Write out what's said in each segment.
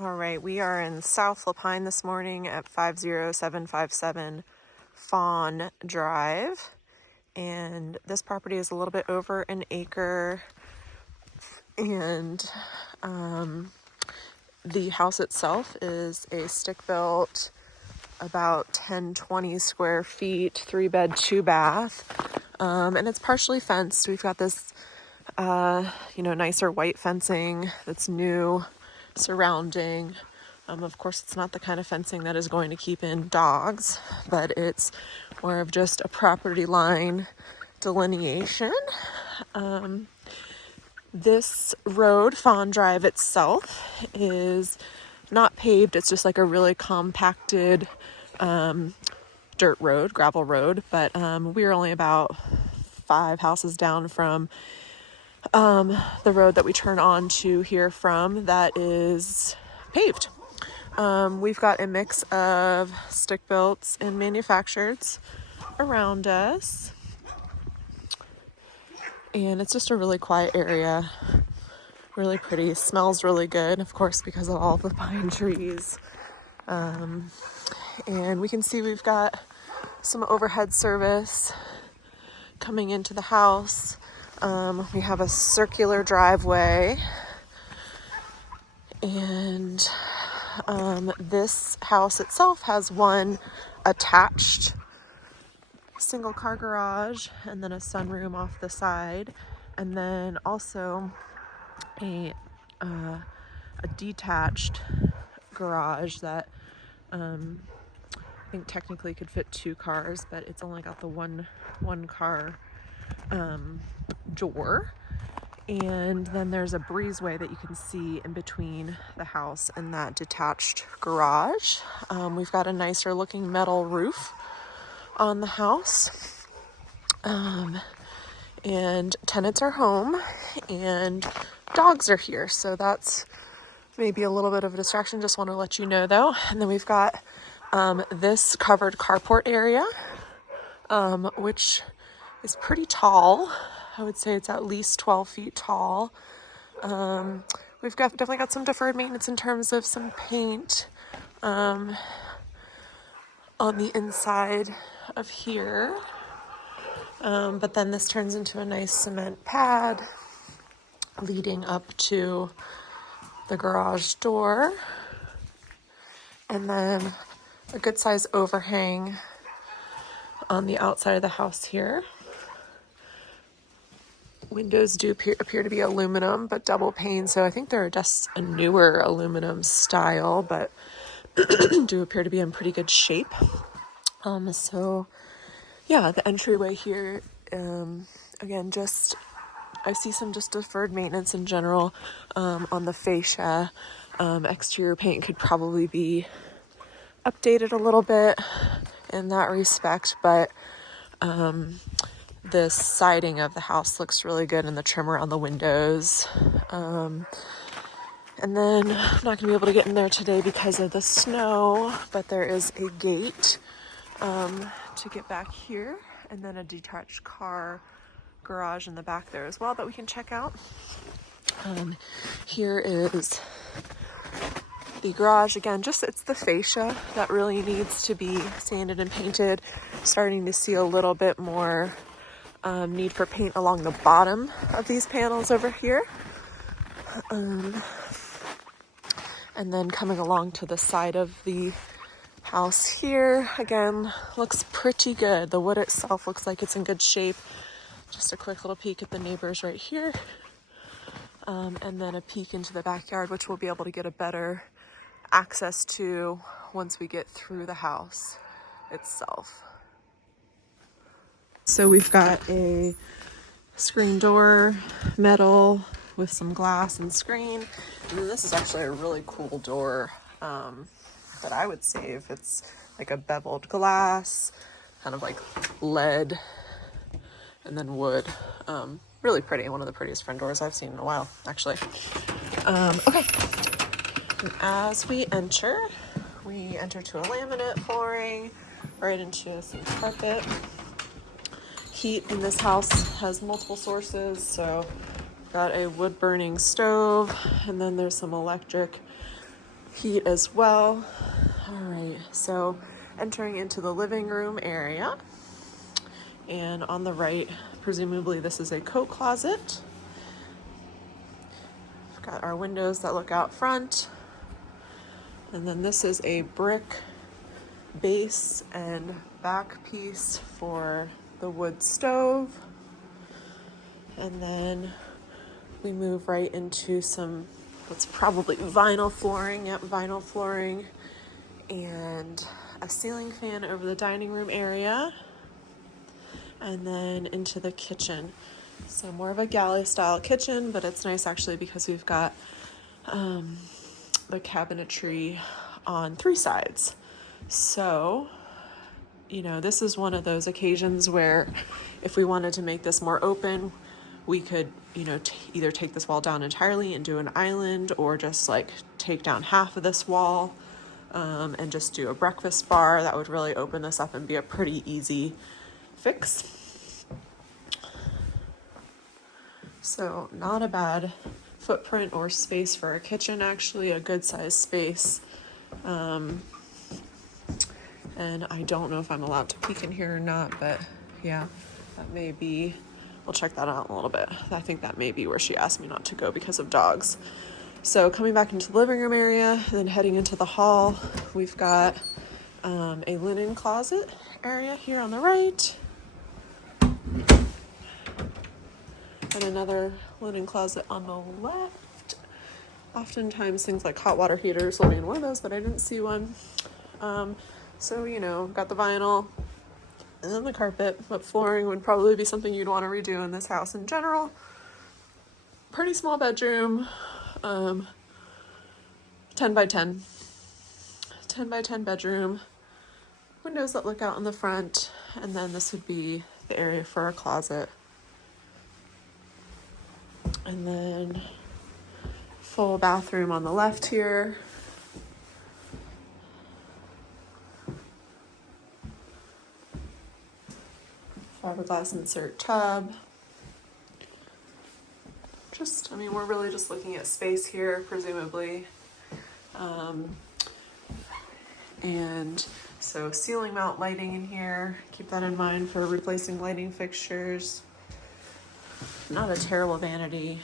All right, we are in South LaPine this morning at 50757 Fawn Drive. And this property is a little bit over an acre. And the house itself is a stick-built, about 10-20 square feet, 3-bed, 2-bath. And it's partially fenced. We've got this, nicer white fencing that's new surrounding. Of course, it's not the kind of fencing that is going to keep in dogs, but it's more of just a property line delineation. This road, Fawn Drive itself, is not paved. It's just like a really compacted dirt road, gravel road. But we're only about 5 houses down from the road that we turn on to here from that is paved. We've got a mix of stick-builts and manufactureds around us. And it's just a really quiet area. Really pretty. Smells really good, of course, because of all the pine trees. And we can see we've got some overhead service coming into the house. We have a circular driveway. And this house itself has one attached single car garage and then a sunroom off the side, and then also a detached garage that I think technically could fit 2 cars, but it's only got the one car door. And then there's a breezeway that you can see in between the house and that detached garage. We've got a nicer looking metal roof on the house. And tenants are home and dogs are here. So that's maybe a little bit of a distraction. Just want to let you know though. And then we've got this covered carport area, which is pretty tall. I would say it's at least 12 feet tall. We've definitely got some deferred maintenance in terms of some paint on the inside of here. But then this turns into a nice cement pad leading up to the garage door. And then a good size overhang on the outside of the house here. Windows do appear to be aluminum, but double pane, so I think they're just a newer aluminum style, but do appear to be in pretty good shape. So yeah, the entryway here, again, just I see some just deferred maintenance in general on the fascia. Exterior paint could probably be updated a little bit in that respect, but the siding of the house looks really good, and the trim around the windows. And then I'm not going to be able to get in there today because of the snow, but there is a gate to get back here, and then a detached car garage in the back there as well that we can check out. Here is the garage. Again, it's the fascia that really needs to be sanded and painted. Starting to see a little bit more need for paint along the bottom of these panels over here. And then coming along to the side of the house here, again, looks pretty good. The wood itself looks like it's in good shape. Just a quick little peek at the neighbors right here. And then a peek into the backyard, which we'll be able to get a better access to once we get through the house itself. So we've got a screen door, metal with some glass and screen. And then this is actually a really cool door that I would save. It's like a beveled glass, kind of like lead, and then wood. Really pretty. One of the prettiest front doors I've seen in a while, actually. Okay. And as we enter to a laminate flooring, right into some carpet. Heat in this house has multiple sources, so got a wood burning stove, and then there's some electric heat as well. All right, so entering into the living room area. And on the right, presumably this is a coat closet. We've got our windows that look out front. And then this is a brick base and back piece for the wood stove. And then we move right into some, what's probably vinyl flooring. Yep, vinyl flooring. And a ceiling fan over the dining room area. And then into the kitchen. So more of a galley style kitchen, but it's nice actually because we've got the cabinetry on 3 sides. So, you know, this is one of those occasions where if we wanted to make this more open, we could, you know, either take this wall down entirely and do an island, or just like take down half of this wall and just do a breakfast bar. That would really open this up and be a pretty easy fix. So not a bad footprint or space for a kitchen, actually a good sized space. And I don't know if I'm allowed to peek in here or not, but yeah, that may be, we'll check that out in a little bit. I think that may be where she asked me not to go because of dogs. So coming back into the living room area and then heading into the hall, we've got a linen closet area here on the right. And another linen closet on the left. Oftentimes things like hot water heaters will be in one of those, but I didn't see one. So, you know, got the vinyl and then the carpet, but flooring would probably be something you'd want to redo in this house in general. Pretty small bedroom, 10 by 10 by 10 bedroom, windows that look out in the front, and then this would be the area for our closet. And then full bathroom on the left here. Fiberglass insert tub. Just, I mean, we're really just looking at space here, presumably. And so ceiling mount lighting in here. Keep that in mind for replacing lighting fixtures. Not a terrible vanity.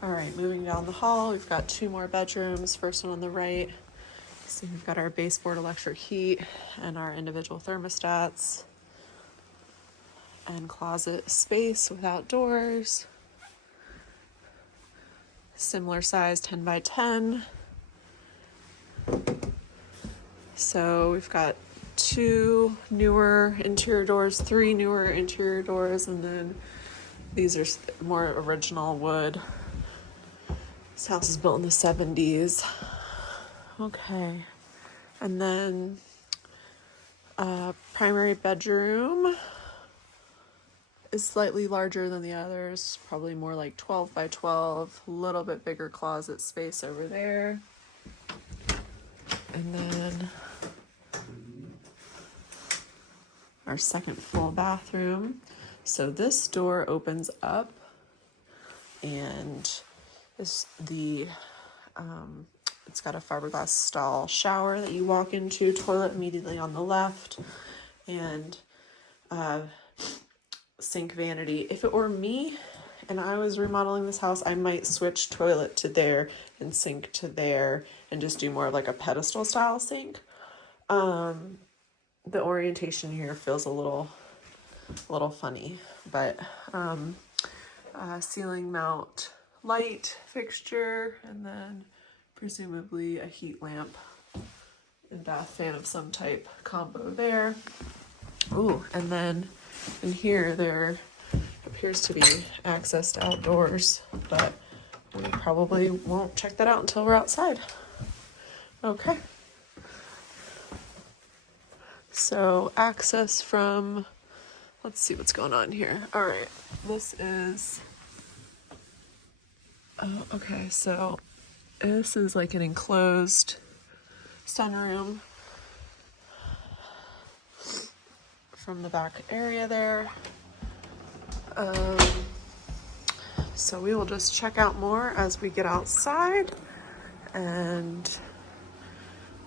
All right, moving down the hall, we've got 2 more bedrooms. First one on the right. So we've got our baseboard electric heat and our individual thermostats. And closet space without doors. Similar size, 10 by 10. So we've got 2 newer interior doors, 3 newer interior doors, and then these are more original wood. This house is built in the 70s. Okay. And then primary bedroom is slightly larger than the others, probably more like 12 by 12, a little bit bigger closet space over there. And then our second full bathroom. So this door opens up and is the it's got a fiberglass style shower that you walk into, toilet immediately on the left, and sink vanity. If it were me and I was remodeling this house, I might switch toilet to there and sink to there and just do more of like a pedestal style sink. The orientation here feels a little funny, but ceiling mount light fixture, and then presumably a heat lamp and bath fan of some type combo there. Ooh, and then in here there appears to be access to outdoors, but we probably won't check that out until we're outside. Okay. So access from, let's see what's going on here. All right, this is, okay, so this is like an enclosed sunroom from the back area there. So we will just check out more as we get outside, and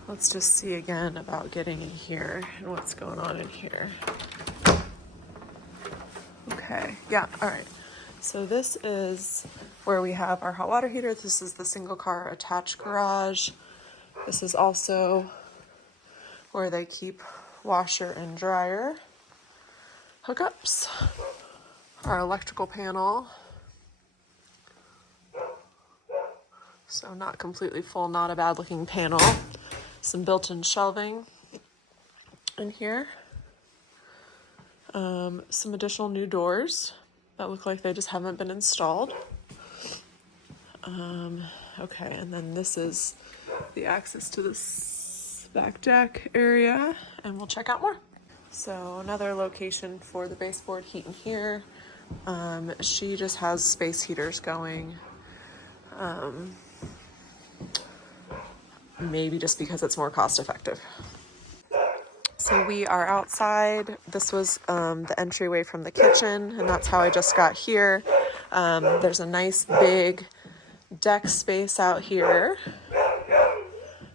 let's just see again about getting in here and what's going on in here. Okay, yeah, all right. So this is where we have our hot water heater. This is the single car attached garage. This is also where they keep washer and dryer hookups. Our electrical panel. So not completely full, not a bad looking panel. Some built-in shelving in here. Some additional new doors that look like they just haven't been installed. Okay, and then this is the access to this back deck area, and we'll check out more. So another location for the baseboard heat in here. She just has space heaters going. Maybe just because it's more cost effective. So we are outside. This was the entryway from the kitchen, and that's how I just got here. There's a nice big deck space out here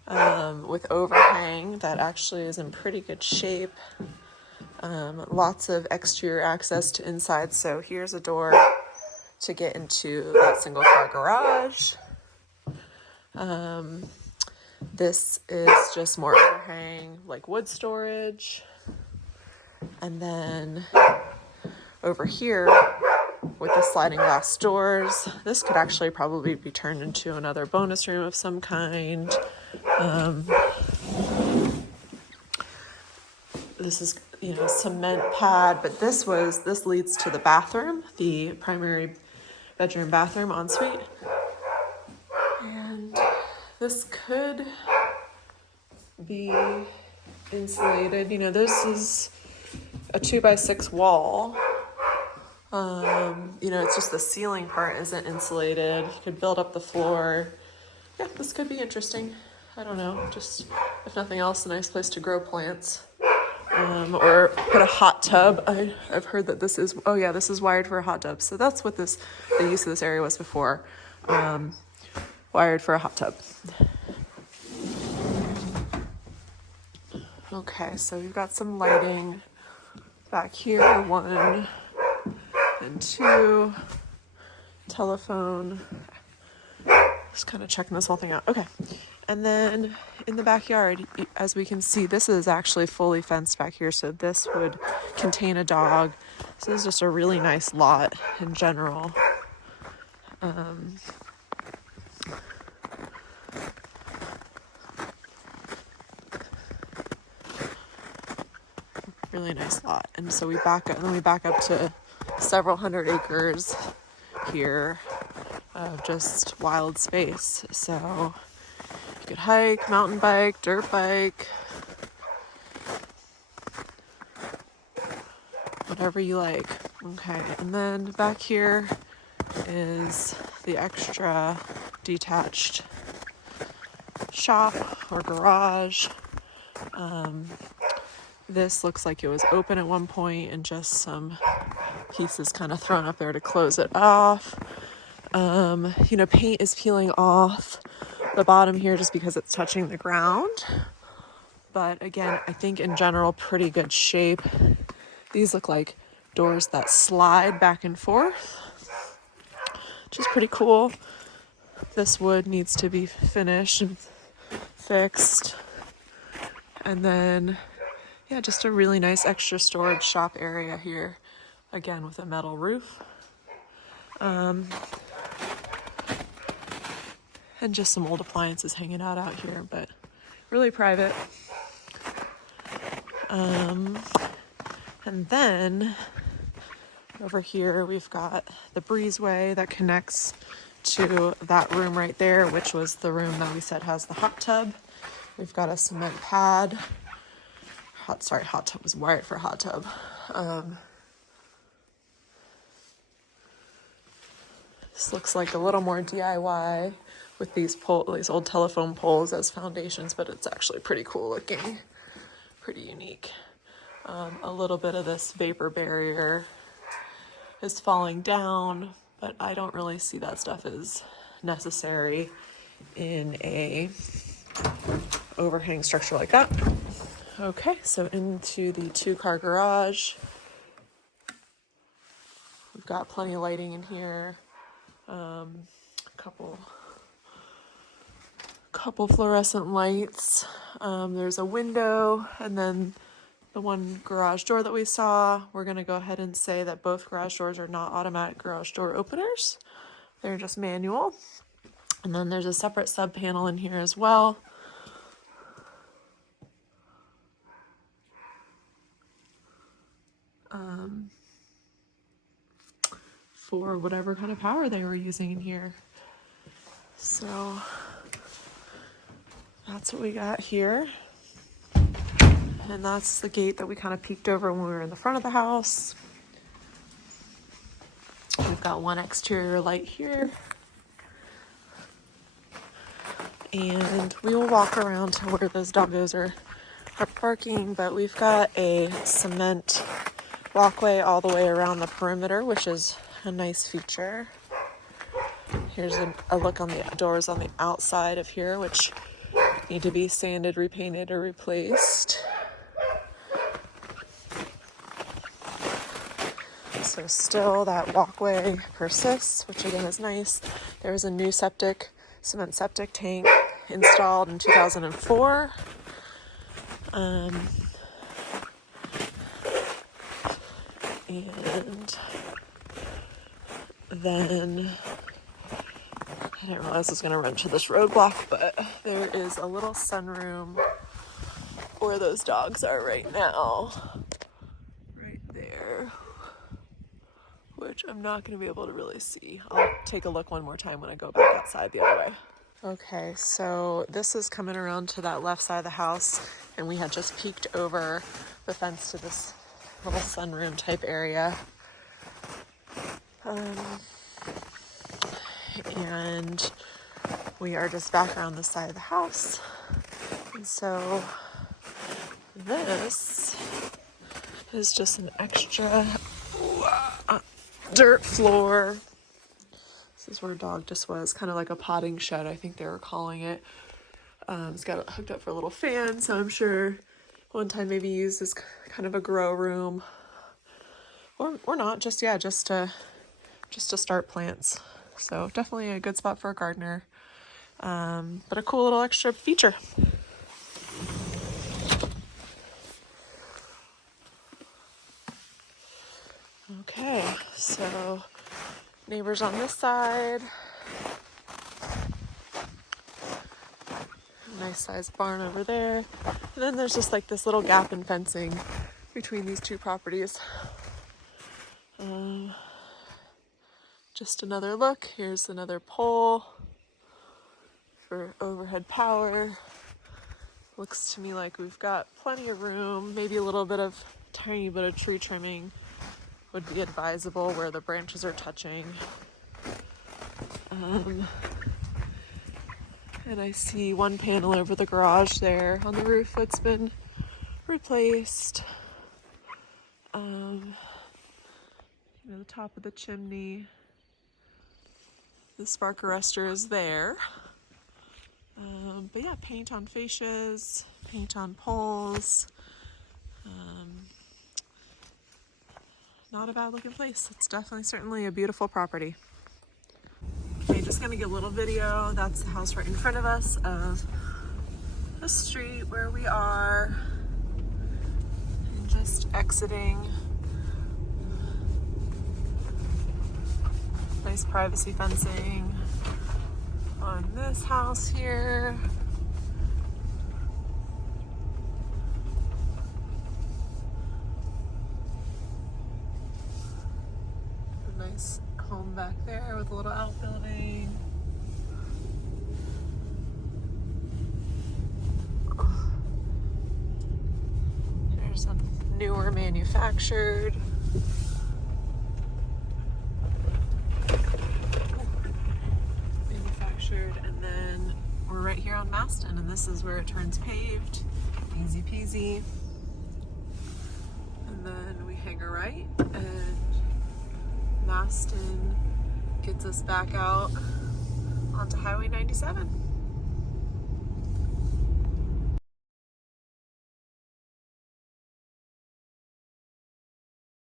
with overhang that actually is in pretty good shape. Lots of exterior access to inside. So here's a door to get into that single car garage. This is just more overhang, like wood storage. And then over here with the sliding glass doors, this could actually probably be turned into another bonus room of some kind. This is, cement pad, but this leads to the bathroom, the primary bedroom bathroom ensuite. And this could be insulated. This is a 2x6 wall. It's just the ceiling part isn't insulated. You could build up the floor. Yeah, this could be interesting. I don't know. Just, if nothing else, a nice place to grow plants. Or put a hot tub. I've heard that this is wired for a hot tub. So that's what the use of this area was before. Wired for a hot tub. Okay, so we've got some lighting back here, 1 and 2, telephone, just kind of checking this whole thing out. Okay, and then in the backyard, as we can see, this is actually fully fenced back here, so this would contain a dog. So this is just a really nice lot in general. Really nice lot. And so we back up to several hundred acres here of just wild space. So you could hike, mountain bike, dirt bike, whatever you like. Okay, and then back here is the extra detached shop or garage. This looks like it was open at one point and just some pieces kind of thrown up there to close it off. Paint is peeling off the bottom here just because it's touching the ground. But again, I think in general, pretty good shape. These look like doors that slide back and forth, which is pretty cool. This wood needs to be finished and fixed. And then just a really nice extra storage shop area here, again with a metal roof. And just some old appliances hanging out here, but really private. And then over here we've got the breezeway that connects to that room right there, which was the room that we said has the hot tub. We've got a cement pad. Hot tub was wired for a hot tub. This looks like a little more DIY with these old telephone poles as foundations, but it's actually pretty cool looking, pretty unique. A little bit of this vapor barrier is falling down, but I don't really see that stuff as necessary in a overhang structure like that. Okay, so into the 2-car garage. We've got plenty of lighting in here. Couple fluorescent lights. There's a window, and then the one garage door that we saw. We're gonna go ahead and say that both garage doors are not automatic garage door openers. They're just manual. And then there's a separate sub panel in here as well. For whatever kind of power they were using in here. So that's what we got here. And that's the gate that we kind of peeked over when we were in the front of the house. We've got one exterior light here. And we will walk around to where those doggos are parking, but we've got a cement walkway all the way around the perimeter, which is a nice feature. Here's a look on the doors on the outside of here, which need to be sanded, repainted, or replaced. So still that walkway persists, which again is nice. There was a new cement septic tank installed in 2004. And then I didn't realize I was going to run to this roadblock, but there is a little sunroom where those dogs are right now. Right there. Which I'm not going to be able to really see. I'll take a look one more time when I go back outside the other way. Okay, so this is coming around to that left side of the house, and we had just peeked over the fence to this little sunroom type area. And we are just back around the side of the house. And so this is just an extra dirt floor. This is where dog just was, kind of like a potting shed, I think they were calling it. It's got it hooked up for a little fan, so I'm sure one time maybe used as kind of a grow room, or not, just to start plants. So definitely a good spot for a gardener, but a cool little extra feature. Okay, so neighbors on this side. Nice sized barn over there. And then there's just like this little gap in fencing between these two properties. Just another look. Here's another pole for overhead power. Looks to me like we've got plenty of room. Maybe a little bit of tiny bit of tree trimming would be advisable where the branches are touching. And I see one panel over the garage there on the roof that's been replaced. The top of the chimney. The spark arrestor is there. But yeah, paint on fascias, paint on poles. Not a bad looking place. It's certainly a beautiful property. Okay, just gonna get a little video. That's the house right in front of us of the street where we are. And just exiting. Nice privacy fencing on this house here. A nice home back there with a little outbuilding. There's a newer manufactured. And then we're right here on Maston, and this is where it turns paved. Easy peasy. And then we hang a right, and Maston us back out onto Highway 97.